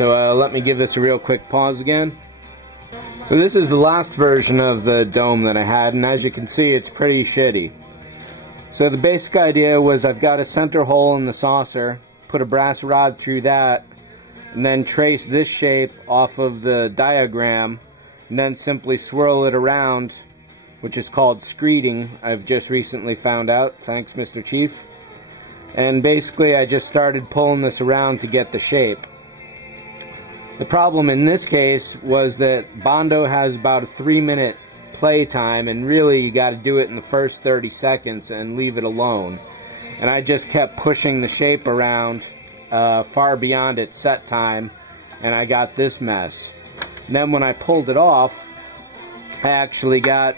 So let me give this a real quick pause again. So this is the last version of the dome that I had, and as you can see, it's pretty shitty. So the basic idea was I've got a center hole in the saucer, put a brass rod through that, and then trace this shape off of the diagram, and then simply swirl it around, which is called screeding. I've just recently found out, thanks Mr. Chief. And basically I just started pulling this around to get the shape. The problem in this case was that Bondo has about a 3-minute play time, and really you got to do it in the first 30 seconds and leave it alone. And I just kept pushing the shape around far beyond its set time, and I got this mess. And then when I pulled it off, I actually got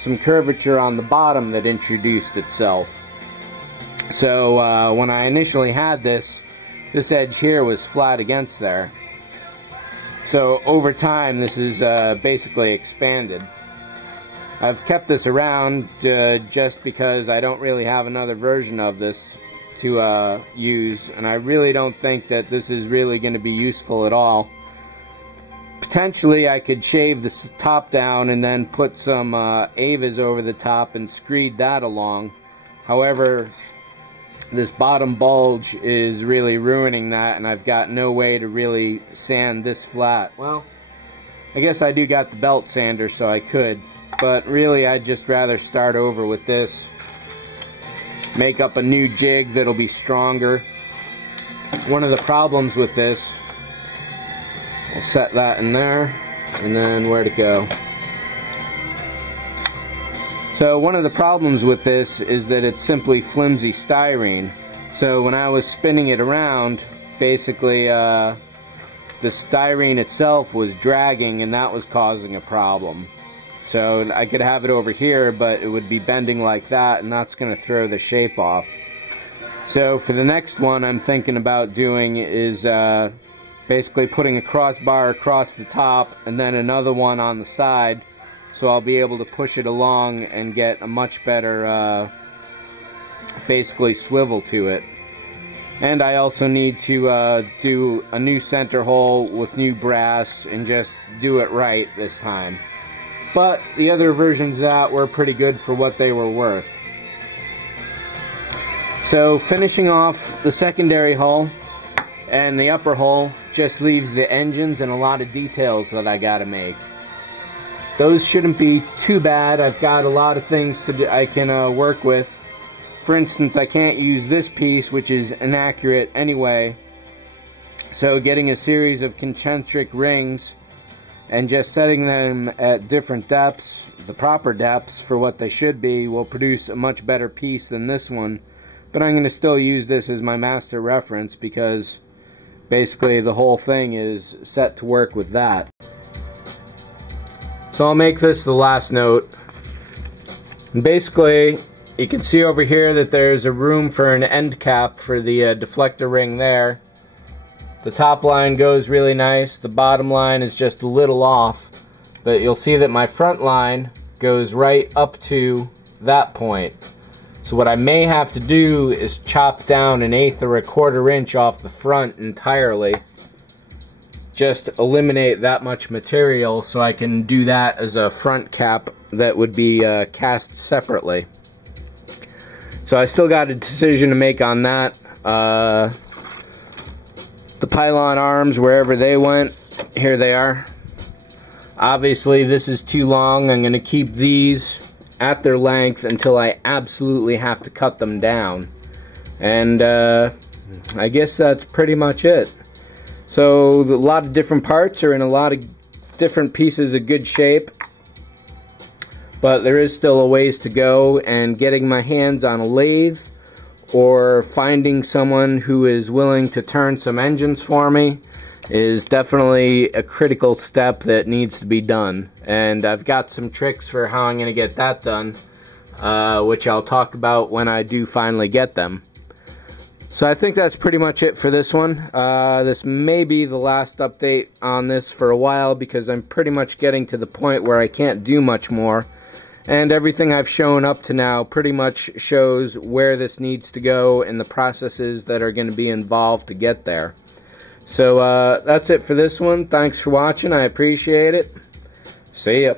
some curvature on the bottom that introduced itself. So when I initially had this edge here was flat against there. So over time this is basically expanded. I've kept this around just because I don't really have another version of this to use, and I really don't think that this is really going to be useful at all. Potentially I could shave the top down and then put some Avas over the top and screed that along. However, this bottom bulge is really ruining that, and I've got no way to really sand this flat. Well, I guess I do got the belt sander, so I could. But really, I'd just rather start over with this. Make up a new jig that'll be stronger. One of the problems with this, I'll set that in there, and then where to go. So one of the problems with this is that it's simply flimsy styrene. So when I was spinning it around, basically the styrene itself was dragging, and that was causing a problem. So I could have it over here, but it would be bending like that, and that's going to throw the shape off. So for the next one I'm thinking about doing is basically putting a crossbar across the top and then another one on the side, so I'll be able to push it along and get a much better basically swivel to it. And I also need to do a new center hole with new brass and just do it right this time. But the other versions of that were pretty good for what they were worth. So finishing off the secondary hull and the upper hull just leaves the engines and a lot of details that I gotta make. Those shouldn't be too bad. I've got a lot of things I can work with. For instance, I can't use this piece, which is inaccurate anyway. So getting a series of concentric rings and just setting them at different depths, the proper depths for what they should be, will produce a much better piece than this one. But I'm going to still use this as my master reference because basically the whole thing is set to work with that. So I'll make this the last note. And basically, you can see over here that there's a room for an end cap for the deflector ring there. The top line goes really nice. The bottom line is just a little off. But you'll see that my front line goes right up to that point. So what I may have to do is chop down 1/8 or 1/4 inch off the front entirely. Just eliminate that much material so I can do that as a front cap that would be cast separately. So I still got a decision to make on that. The pylon arms, wherever they went, here they are. Obviously this is too long. I'm going to keep these at their length until I absolutely have to cut them down. And I guess that's pretty much it. So a lot of different parts are in a lot of different pieces of good shape, but there is still a ways to go, and getting my hands on a lathe or finding someone who is willing to turn some engines for me is definitely a critical step that needs to be done. And I've got some tricks for how I'm going to get that done, which I'll talk about when I do finally get them. So I think that's pretty much it for this one. This may be the last update on this for a while because I'm pretty much getting to the point where I can't do much more. And everything I've shown up to now pretty much shows where this needs to go and the processes that are going to be involved to get there. So that's it for this one. Thanks for watching. I appreciate it. See ya.